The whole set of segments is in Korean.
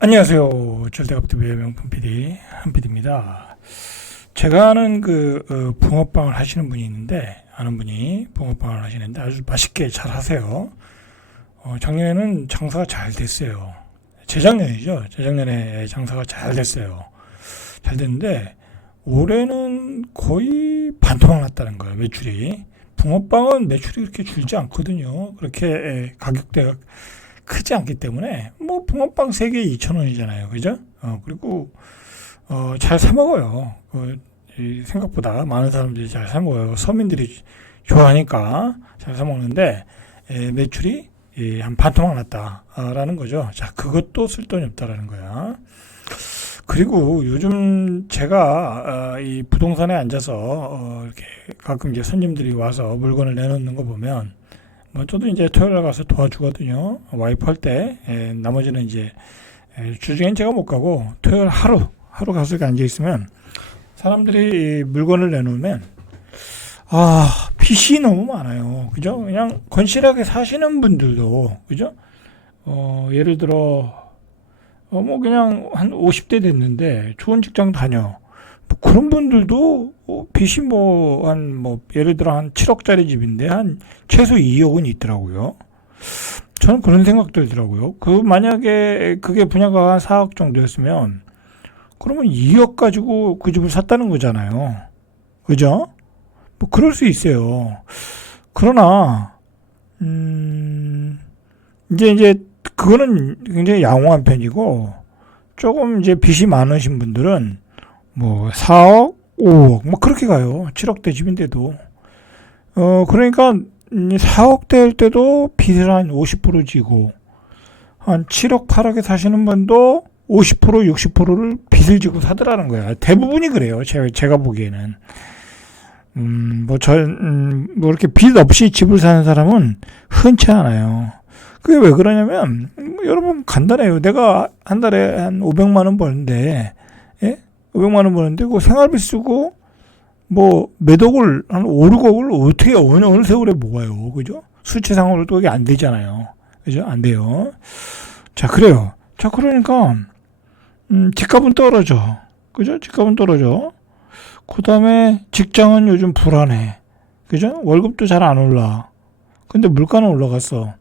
안녕하세요. 절대값TV의 명품 PD 한PD입니다. 제가 아는 붕어빵을 하시는 분이 있는데, 아는 분이 붕어빵을 하시는데 아주 맛있게 잘 하세요. 작년에는 장사가 잘 됐어요. 재작년이죠. 재작년에 장사가 잘 됐어요. 잘 됐는데 올해는 거의 반토막 났다는 거예요. 매출이. 붕어빵은 매출이 그렇게 줄지 않거든요. 그렇게 가격대가 크지 않기 때문에 뭐 붕어빵 3개에 2,000원이잖아요. 그죠? 그리고 잘 사 먹어요. 생각보다 많은 사람들이 잘 사 먹어요. 서민들이 좋아하니까 잘 사 먹는데 매출이 한 반토막 났다라는 거죠. 자, 그것도 쓸 돈이 없다라는 거야. 그리고 요즘 제가 이 부동산에 앉아서 이렇게 가끔 이제 손님들이 와서 물건을 내놓는 거 보면 뭐 저도 이제 토요일에 가서 도와주거든요. 와이프 할 때. 나머지는 이제 주중엔 제가 못 가고 토요일 하루 가서 이렇게 앉아 있으면 사람들이 물건을 내놓으면 빚이 너무 많아요. 그죠? 그냥 건실하게 사시는 분들도 그죠? 예를 들어 뭐 그냥 한 50대 됐는데 좋은 직장 다녀. 뭐 그런 분들도 빚이 예를 들어 한 7억짜리 집인데 한 최소 2억은 있더라고요. 저는 그런 생각 들더라고요. 만약에 그게 분야가 한 4억 정도였으면 그러면 2억 가지고 그 집을 샀다는 거잖아요. 그죠? 뭐 그럴 수 있어요. 그러나 이제 그거는 굉장히 양호한 편이고, 조금 이제 빚이 많으신 분들은 뭐 4억, 5억 뭐 그렇게 가요. 7억대 집인데도. 그러니까 4억대 할 때도 빚을 한 50% 지고, 한 7억, 8억에 사시는 분도 50%, 60%를 빚을 지고 사더라는 거야. 대부분이 그래요. 제가 보기에는. 뭐 이렇게 빚 없이 집을 사는 사람은 흔치 않아요. 그게 왜 그러냐면, 여러분 간단해요. 내가 한 달에 한 500만 원 버는데, 예? 500만 원 버는데, 그 생활비 쓰고, 뭐, 몇 억을, 한 5, 6억을 어떻게, 어느 세월에 모아요. 그죠? 수치상으로 도 이게 안 되잖아요. 그죠? 안 돼요. 자, 그래요. 자, 그러니까, 집값은 떨어져. 그죠? 집값은 떨어져. 그 다음에 직장은 요즘 불안해. 그죠? 월급도 잘 안 올라. 근데 물가는 올라갔어.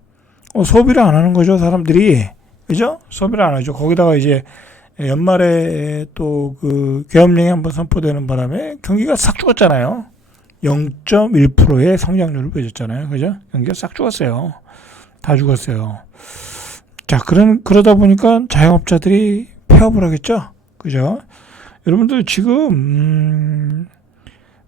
소비를 안 하는 거죠, 사람들이. 그죠? 소비를 안 하죠. 거기다가 이제 연말에 또 계엄령이 한번 선포되는 바람에 경기가 싹 죽었잖아요. 0.1%의 성장률을 보여줬잖아요. 그죠? 경기가 싹 죽었어요. 다 죽었어요. 자, 그러다 보니까 자영업자들이 폐업을 하겠죠? 그죠? 여러분들 지금,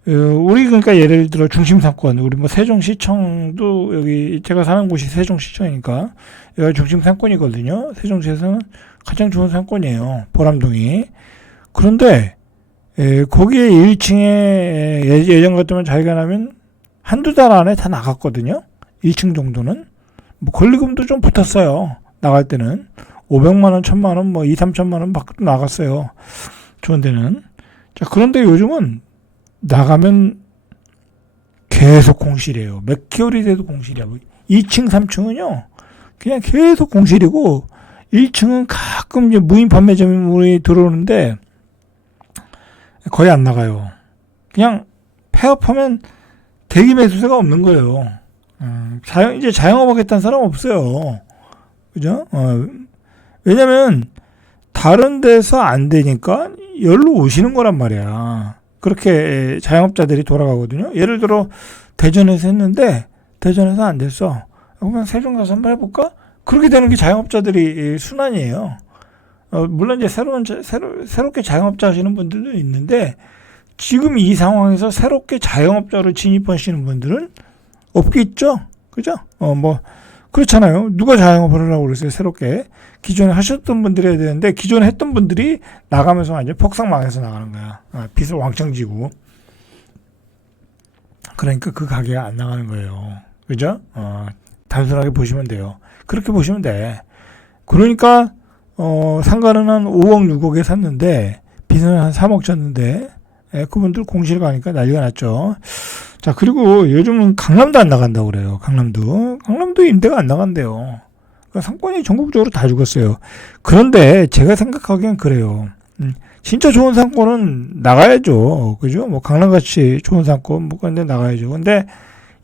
우리 그러니까 예를 들어 중심 상권, 우리 뭐 세종시청도 여기 제가 사는 곳이 세종시청이니까 여기가 중심 상권이거든요. 세종시에서는 가장 좋은 상권이에요. 보람동이. 그런데 거기에 1층에 예전 같으면 자기가 나면 한두 달 안에 다 나갔거든요. 1층 정도는. 뭐 권리금도 좀 붙었어요. 나갈 때는 500만 원, 1000만 원, 뭐 2, 3천만 원 밖으로 나갔어요. 좋은 데는. 자, 그런데 요즘은 나가면 계속 공실이에요. 몇 개월이 돼도 공실이야. 2층, 3층은요, 그냥 계속 공실이고, 1층은 가끔 이제 무인 판매점이 들어오는데, 거의 안 나가요. 그냥 폐업하면 대기 매수세가 없는 거예요. 이제 자영업 하겠다는 사람 없어요. 그죠? 왜냐면, 다른 데서 안 되니까 여기로 오시는 거란 말이야. 그렇게 자영업자들이 돌아가거든요. 예를 들어 대전에서 했는데 대전에서 안 됐어. 그러면 세종 가서 한번 해볼까? 그렇게 되는 게 자영업자들이 순환이에요. 물론 이제 새롭게 자영업자 하시는 분들도 있는데, 지금 이 상황에서 새롭게 자영업자로 진입하시는 분들은 없겠죠. 그죠? 그렇잖아요. 누가 자영업을 하려고 그랬어요, 새롭게. 기존에 하셨던 분들이 해야 되는데, 기존에 했던 분들이 나가면서 완전 폭삭망해서 나가는 거야. 빚을 왕창 지고. 그러니까 그 가게가 안 나가는 거예요. 그죠? 단순하게 보시면 돼요. 그렇게 보시면 돼. 그러니까, 상가는 한 5억, 6억에 샀는데, 빚은 한 3억 졌는데, 그분들 공실 가니까 난리가 났죠. 자, 그리고 요즘은 강남도 안 나간다고 그래요. 강남도 임대가 안 나간대요. 상권이 전국적으로 다 죽었어요. 그런데 제가 생각하기엔 그래요. 진짜 좋은 상권은 나가야죠. 그죠? 뭐 강남같이 좋은 상권 뭐 그런데 나가야죠. 근데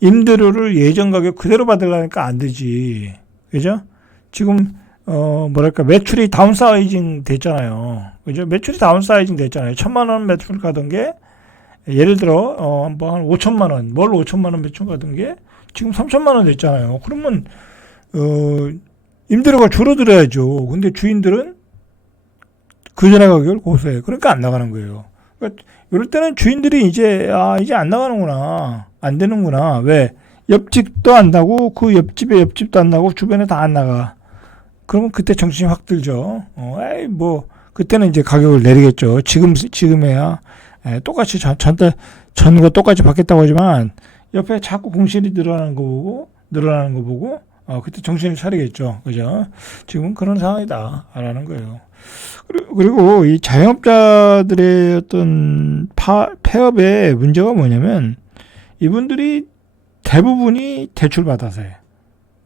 임대료를 예전 가격 그대로 받으려니까 안 되지. 그죠? 지금 뭐랄까 매출이 다운사이징 됐잖아요. 그죠? 매출이 다운사이징 됐잖아요. 1,000만 원 매출 가던 게 예를 들어 뭐 한 5천만 원, 월 5천만 원 매출 가던 게 지금 3천만 원 됐잖아요. 그러면 임대료가 줄어들어야죠. 근데 주인들은 그 전에 가격을 고수해. 그러니까 안 나가는 거예요. 그러니까 이럴 때는 주인들이 이제 이제 안 나가는구나, 안 되는구나. 왜? 옆집도 안 나고 그 옆집에 옆집도 안 나고 주변에 다 안 나가. 그러면 그때 정신이 확 들죠. 에이 뭐 그때는 이제 가격을 내리겠죠. 지금에야 똑같이 전과 똑같이 받겠다고 하지만 옆에 자꾸 공실이 늘어나는 거 보고 그때 정신을 차리겠죠. 그죠? 지금은 그런 상황이다라는 거예요. 그리고 이 자영업자들의 어떤 폐업의 문제가 뭐냐면 이분들이 대부분이 대출 받아서요.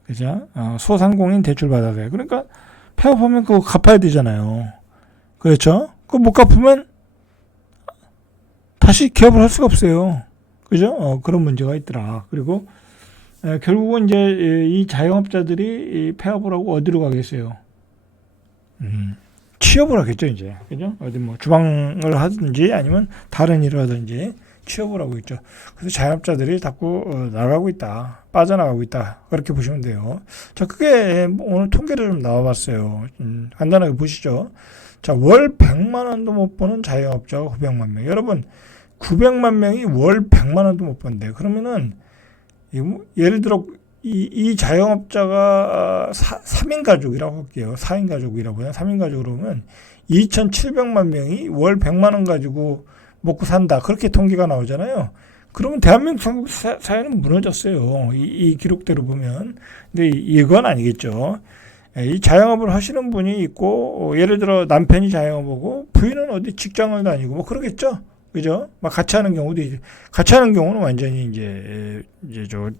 그죠? 소상공인 대출 받아서요. 그러니까 폐업하면 그거 갚아야 되잖아요. 그렇죠? 그거 못 갚으면 다시 기업을 할 수가 없어요. 그죠? 그런 문제가 있더라. 그리고 결국은 이제 이 자영업자들이 폐업을 하고 어디로 가겠어요? 취업을 하겠죠, 이제. 그죠? 어디 뭐 주방을 하든지 아니면 다른 일을 하든지 취업을 하고 있죠. 그래서 자영업자들이 자꾸 나가고 있다. 빠져나가고 있다. 그렇게 보시면 돼요. 자, 그게 오늘 통계를 좀 나와봤어요. 간단하게 보시죠. 자, 월 100만 원도 못 버는 자영업자가 900만 명. 여러분, 900만 명이 월 100만 원도 못 번대요. 그러면은 예를 들어 이 자영업자가 3인 가족이라고 할게요. 4인 가족이라고 해요. 3인 가족으로 보면 2,700만 명이 월 100만 원 가지고 먹고 산다. 그렇게 통계가 나오잖아요. 그러면 대한민국 사회는 무너졌어요. 이 기록대로 보면. 근데 이건 아니겠죠. 이 자영업을 하시는 분이 있고 예를 들어 남편이 자영업하고 부인은 어디 직장을 다니고 뭐 그러겠죠. 그죠? 막 같이 하는 경우는 완전히 이제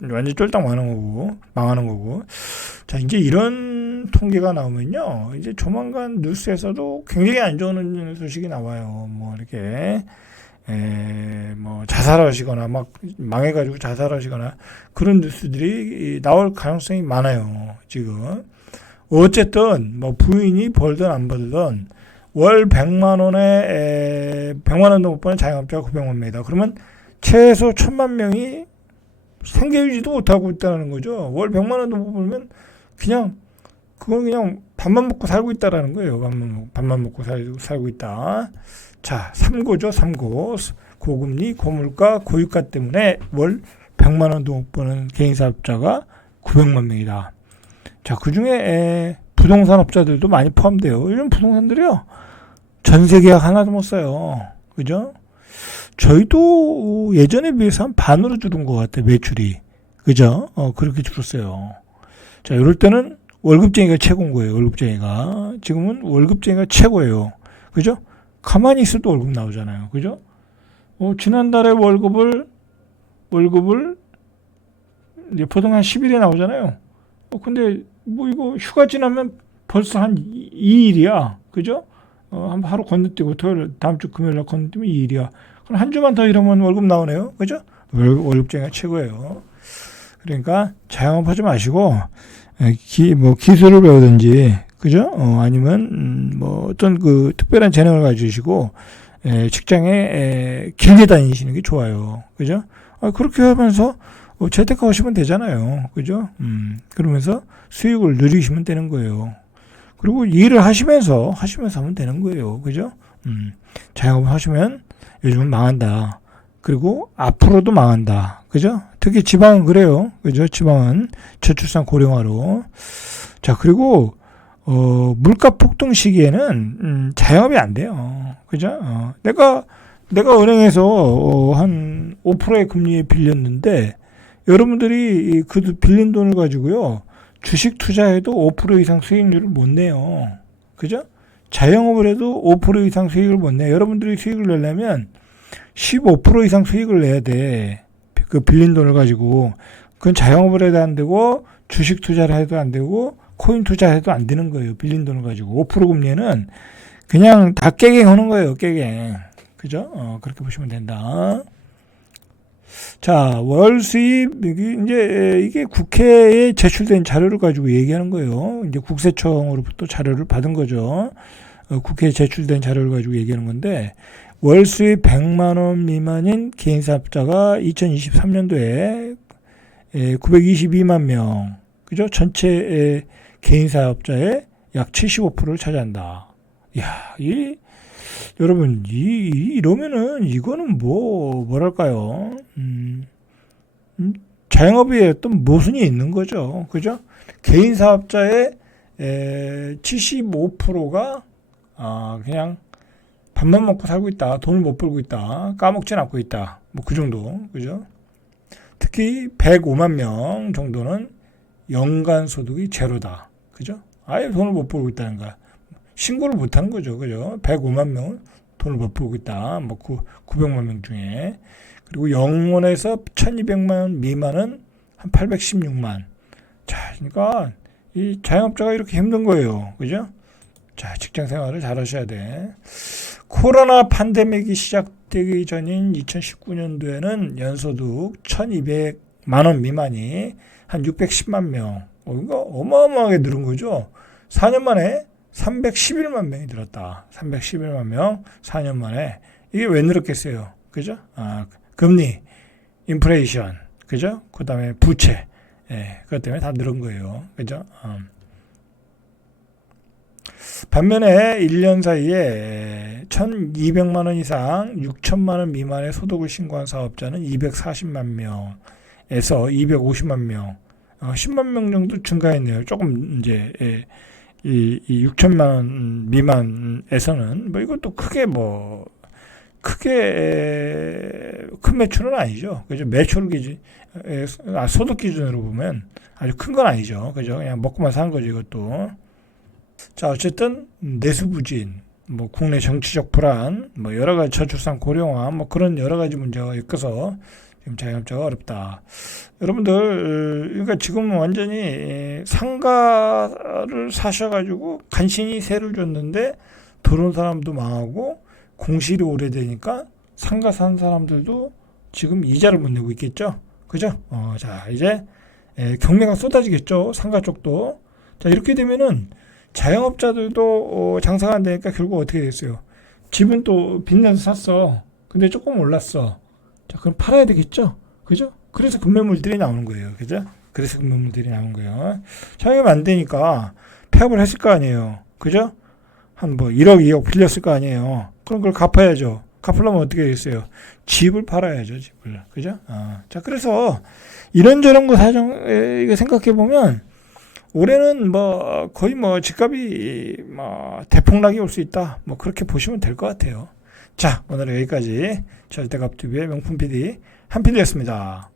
완전 쫄딱 망하는 거고. 자, 이제 이런 통계가 나오면요. 이제 조만간 뉴스에서도 굉장히 안 좋은 소식이 나와요. 뭐 이렇게, 뭐 자살하시거나 막 망해가지고 자살하시거나 그런 뉴스들이 나올 가능성이 많아요. 지금. 어쨌든 뭐 부인이 벌든 안 벌든 월 100만 원에 100만 원도 못 버는 자영업자가 900만 명이다. 그러면 최소 1,000만 명이 생계 유지도 못하고 있다는 거죠. 월 100만 원도 못 벌면 그건 그냥 밥만 먹고 살고 있다라는 거예요. 밥만 먹고 살고 있다. 자, 3고죠. 3고. 고금리, 고물가, 고유가 때문에 월 100만 원도 못 버는 개인사업자가 900만 명이다. 자, 그 중에 부동산 업자들도 많이 포함돼요. 요즘 부동산들이요. 전세 계약 하나도 못 사요. 그죠? 저희도 예전에 비해서 한 반으로 줄은 것 같아요. 매출이. 그죠? 그렇게 줄었어요. 자, 이럴 때는 월급쟁이가 최고인 거예요. 월급쟁이가. 지금은 월급쟁이가 최고예요. 그죠? 가만히 있어도 월급 나오잖아요. 그죠? 지난달에 월급을 이제 보통 한 10일에 나오잖아요. 근데 뭐 이거 휴가 지나면 벌써 한 2일이야. 그죠? 한 하루 건너뛰고 토요일 다음 주 금요일 날 건너뛰면 2일이야. 그럼 한 주만 더 일하면 월급 나오네요. 그죠? 월급쟁이가 최고예요. 그러니까 자영업 하지 마시고 기술을 배우든지 그죠? 아니면 뭐 어떤 그 특별한 재능을 가지시고 직장에 길게 다니시는 게 좋아요. 그죠? 그렇게 하면서 재테크하시면 되잖아요. 그죠? 그러면서 수익을 누리시면 되는 거예요. 그리고 일을 하시면서 하면 되는 거예요. 그죠? 자영업을 하시면 요즘은 망한다. 그리고 앞으로도 망한다. 그죠? 특히 지방은 그래요. 그죠? 지방은 저출산 고령화로. 자, 그리고 물가 폭등 시기에는 자영업이 안 돼요. 그죠? 내가 은행에서 한 5%의 금리에 빌렸는데 여러분들이 그 빌린 돈을 가지고요. 주식 투자해도 5% 이상 수익률을 못 내요. 그죠? 자영업을 해도 5% 이상 수익을 못 내요. 여러분들이 수익을 내려면 15% 이상 수익을 내야 돼. 그 빌린 돈을 가지고. 그건 자영업을 해도 안 되고 주식 투자를 해도 안 되고 코인 투자해도 안 되는 거예요. 빌린 돈을 가지고. 5% 금리는 그냥 다 깨갱 하는 거예요. 깨갱. 그죠? 그렇게 보시면 된다. 자, 월 수입, 이게 국회에 제출된 자료를 가지고 얘기하는 거예요. 이제 국세청으로부터 자료를 받은 거죠. 국회에 제출된 자료를 가지고 얘기하는 건데, 월 수입 100만 원 미만인 개인 사업자가 2023년도에 922만 명, 그죠? 전체 개인 사업자의 약 75%를 차지한다. 야, 여러분, 이러면은, 이거는 뭐랄까요. 자영업의 어떤 모순이 있는 거죠. 그죠? 개인 사업자의 75%가, 그냥 밥만 먹고 살고 있다. 돈을 못 벌고 있다. 까먹진 않고 있다. 뭐 그 정도. 그죠? 특히 105만 명 정도는 연간 소득이 제로다. 그죠? 아예 돈을 못 벌고 있다는 거야. 신고를 못 하는 거죠. 그죠? 105만 명은 돈을 못 벌고 있다. 뭐 900만 명 중에. 그리고 0원에서 1200만 미만은 한 816만. 자, 그러니까 이 자영업자가 이렇게 힘든 거예요. 그죠? 자, 직장 생활을 잘 하셔야 돼. 코로나 팬데믹이 시작되기 전인 2019년도에는 연소득 1200만 원 미만이 한 610만 명. 이거 어마어마하게 늘은 거죠. 4년 만에 311만 명이 늘었다. 311만 명 4년 만에. 이게 왜 늘었겠어요? 그죠? 금리, 인플레이션, 그죠? 그 다음에 부채. 그것 때문에 다 늘은 거예요. 그죠? 반면에 1년 사이에 1,200만 원 이상 6천만 원 미만의 소득을 신고한 사업자는 240만 명에서 250만 명, 10만 명 정도 증가했네요. 조금 이제 이 6천만 원 미만에서는 뭐 이것도 크게 큰 매출은 아니죠. 그죠? 매출 기준, 소득 기준으로 보면 아주 큰 건 아니죠. 그죠? 그냥 먹고만 사는 거죠, 이것도. 자, 어쨌든 내수부진, 뭐 국내 정치적 불안, 뭐 여러 가지 저출산 고령화, 뭐 그런 여러 가지 문제가 엮여서 지금 자영업자가 어렵다. 여러분들, 그러니까 지금 완전히 상가를 사셔가지고 간신히 세를 줬는데 들어온 사람도 망하고 공실이 오래되니까 상가 산 사람들도 지금 이자를 못 내고 있겠죠. 그죠? 자, 이제 경매가 쏟아지겠죠. 상가 쪽도. 자, 이렇게 되면은 자영업자들도 장사가 안 되니까 결국 어떻게 됐어요? 집은 또 빚내서 샀어. 근데 조금 올랐어. 자, 그럼 팔아야 되겠죠? 그죠? 그래서 급매물들이 나오는 거예요. 그죠? 그래서 급매물들이 나오는 거예요. 자영업이 안 되니까 폐업을 했을 거 아니에요. 그죠? 한 1억, 2억 빌렸을 거 아니에요. 그럼 그걸 갚아야죠. 갚으려면 어떻게 되겠어요? 집을 팔아야죠, 집을. 그죠? 자, 그래서 이런저런 거 이거 생각해 보면 올해는 거의 집값이 대폭락이 올 수 있다. 그렇게 보시면 될 것 같아요. 자, 오늘은 여기까지 절대값TV의 명품 PD 한PD였습니다.